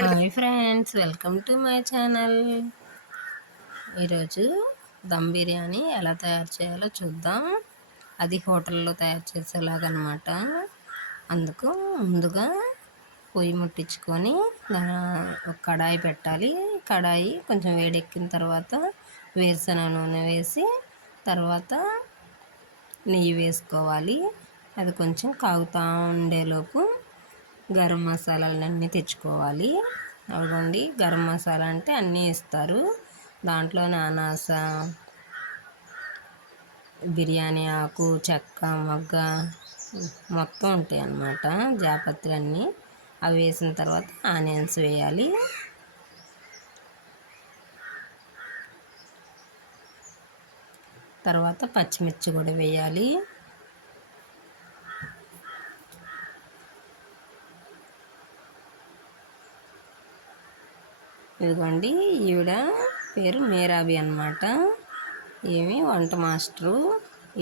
Hi friends, welcome to my channel. ఈరోజు దమ్ బిర్యానీ ఎలా తయారు చేయాలో చూద్దాం. అది హోటల్లో తయారు చేసేలాగనమాట. అందుకు ముందుగా పొయ్యి ముట్టించుకొని ఒక కడాయి పెట్టాలి. కడాయి కొంచెం వేడెక్కిన తర్వాత వేరుశనగ నూనె వేసి తర్వాత నెయ్యి వేసుకోవాలి. అది కొంచెం కాగుతూ ఉండేలోపు గరం మసాలాలన్నీ తెచ్చుకోవాలి. అవ్వండి, గరం మసాలా అంటే అన్నీ ఇస్తారు. దాంట్లో అనాస, బిర్యానీ ఆకు, చెక్క, మొగ్గ మొత్తం ఉంటాయి అన్నమాట. జాపత్రి అన్నీ అవి వేసిన తర్వాత ఆనియన్స్ వేయాలి. తర్వాత పచ్చిమిర్చి కూడా వేయాలి. ఇదిగోండి, ఈవిడ పేరు మీరాబి అన్నమాట. ఈమె వంట మాస్టరు.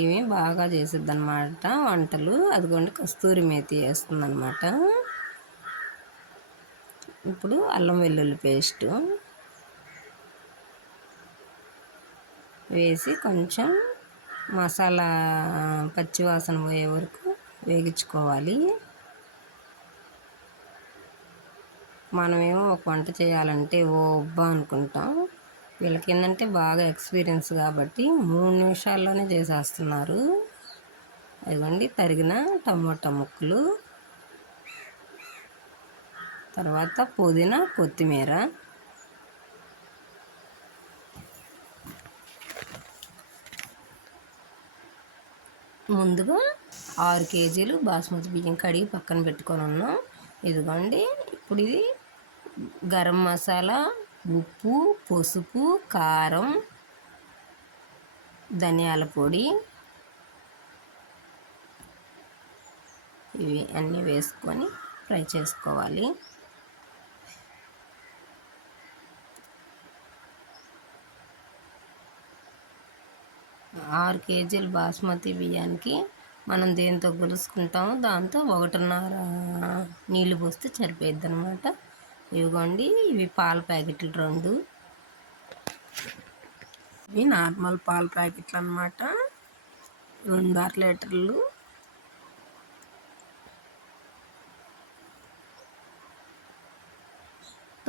ఈమె బాగా చేసిద్ది అన్నమాట వంటలు. అదిగోండి, కస్తూరి మేతి వేస్తుంది అన్నమాట. ఇప్పుడు అల్లం వెల్లుల్లి పేస్టు వేసి కొంచెం మసాలా పచ్చివాసన పోయే వరకు వేగించుకోవాలి. మనమేమో ఒక వంట చేయాలంటే ఒబ్బా అనుకుంటాం. వీళ్ళకి ఏంటంటే బాగా ఎక్స్పీరియన్స్ కాబట్టి 3 నిమిషాల్లోనే చేసేస్తున్నారు. అదిగోండి, తరిగిన టమోటా ముక్కలు, తర్వాత పుదీనా, కొత్తిమీర, ముందుగా 6 కేజీలు బాస్మతి బియ్యం కడిగి పక్కన పెట్టుకొని ఉన్నాం. ఇదిగోండి, ఇప్పుడు ఇది గరం మసాలా, ఉప్పు, పసుపు, కారం, ధనియాల పొడి ఇవి అన్నీ వేసుకొని ఫ్రై చేసుకోవాలి. ఆరు కేజీలు బాస్మతి బియ్యానికి మనం దేంతో గొలుసుకుంటామో దాంతో 1.5 నీళ్ళు పోస్తే సరిపోద్ది అనమాట. ఇవిగోండి, ఇవి పాల ప్యాకెట్లు 2. ఇవి నార్మల్ పాల ప్యాకెట్లు అనమాట, 2 అర-లీటర్లు.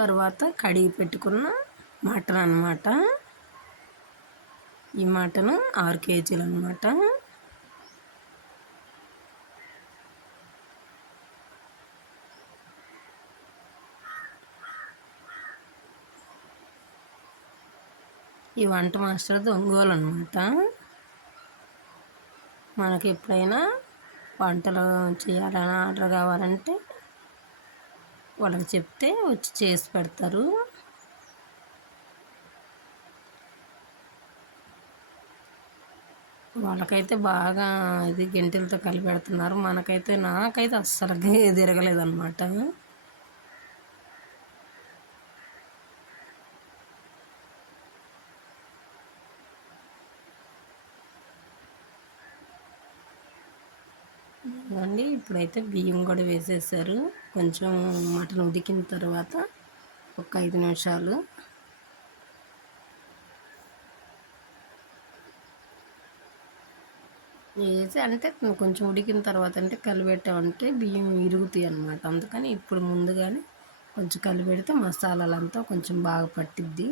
తర్వాత కడిగి పెట్టుకున్న మటన్ అనమాట. ఈ మటన్ 6 కేజీలు అనమాట. ఈ వంట మాస్టర్ది ఒంగోలు అనమాట. మనకి ఎప్పుడైనా వంటలు చేయాలని ఆర్డర్ కావాలంటే వాళ్ళకి చెప్తే వచ్చి చేసి పెడతారు. వాళ్ళకైతే బాగా ఇది గెంటెలతో కలిపి పెడుతున్నారు. నాకైతే అస్సలు తిరగలేదు అనమాట. అండి, ఇప్పుడైతే బియ్యం కూడా వేసేసారు. కొంచెం మటన్ ఉడికిన తర్వాత ఒక 5 నిమిషాలు వేసి, అంటే కొంచెం ఉడికిన తర్వాత అంటే కలిపెట్టామంటే బియ్యం ఇరుగుతాయి అన్నమాట. అందుకని ఇప్పుడు ముందుగానే కొంచెం కలిపెడితే మసాలాలంతా కొంచెం బాగా పట్టిద్ది.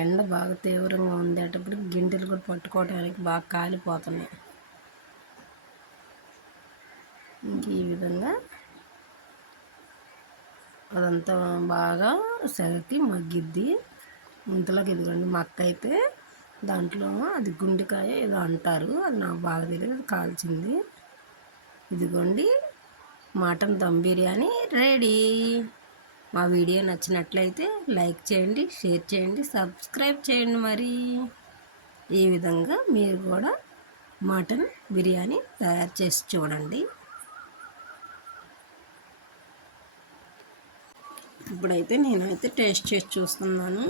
ఎండ బాగా తీవ్రంగా ఉండేటప్పుడు గింటెలు కూడా పట్టుకోవడానికి బాగా కాలిపోతున్నాయి. ఇంక ఈ విధంగా అదంతా బాగా సెగకి మగ్గిద్ది. ఇంతలోకి ఇదిగోండి, మక్క అయితే దాంట్లో అది గుండెకాయ ఏదో అంటారు, అది నాకు బాగా తెలియదు, అది కాల్చింది. ఇదిగోండి, మటన్ దమ్ బిర్యానీ రెడీ. మా వీడియో నచ్చినట్లయితే లైక్ చేయండి, షేర్ చేయండి, సబ్స్క్రైబ్ చేయండి. మరి ఈ విధంగా మీరు కూడా మటన్ బిర్యానీ తయారు చేసి చూడండి. ఇప్పుడైతే నేనైతే టేస్ట్ చేసి చూస్తున్నాను.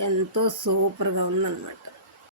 ఎంతో సూపర్గా ఉందన్నమాట.